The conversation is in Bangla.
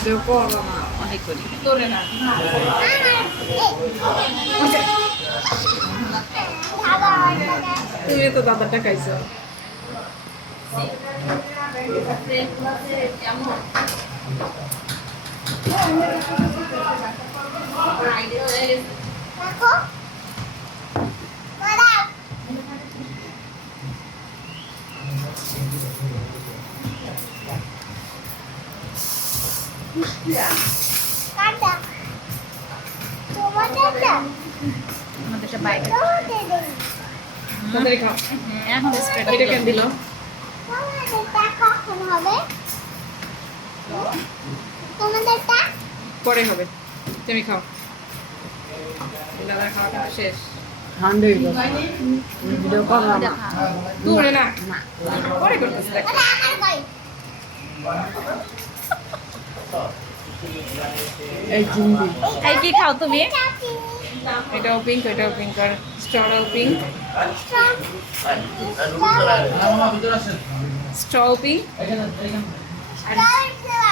খাইতে করো না অনেক করি তোরে না তুমি তো দাদাটা খাইছো দেখো দাঁড়াও কাটা তোমাদেরটা আমাদেরটা বাইরে তোমাদের তাড়াতাড়ি খাও এখন স্প্রেড এটা কেন দিল তোমাদেরটা কখন হবে তোমাদেরটা পরে হবে তুমি খাও দাদা খাওয়া কিন্তু শেষ ভিডিও করলাম দূরে না পরে করতেছি দেখ ওটা আমার বাড়ি এই চিংড়ি এই কি খাও তুমি চাচি এটাও পিঙ্ক ওইটাও পিঙ্ক আর স্ট্রটাও পিঙ্ক স্ট্রও পিঙ্ক স্ট্রবেরি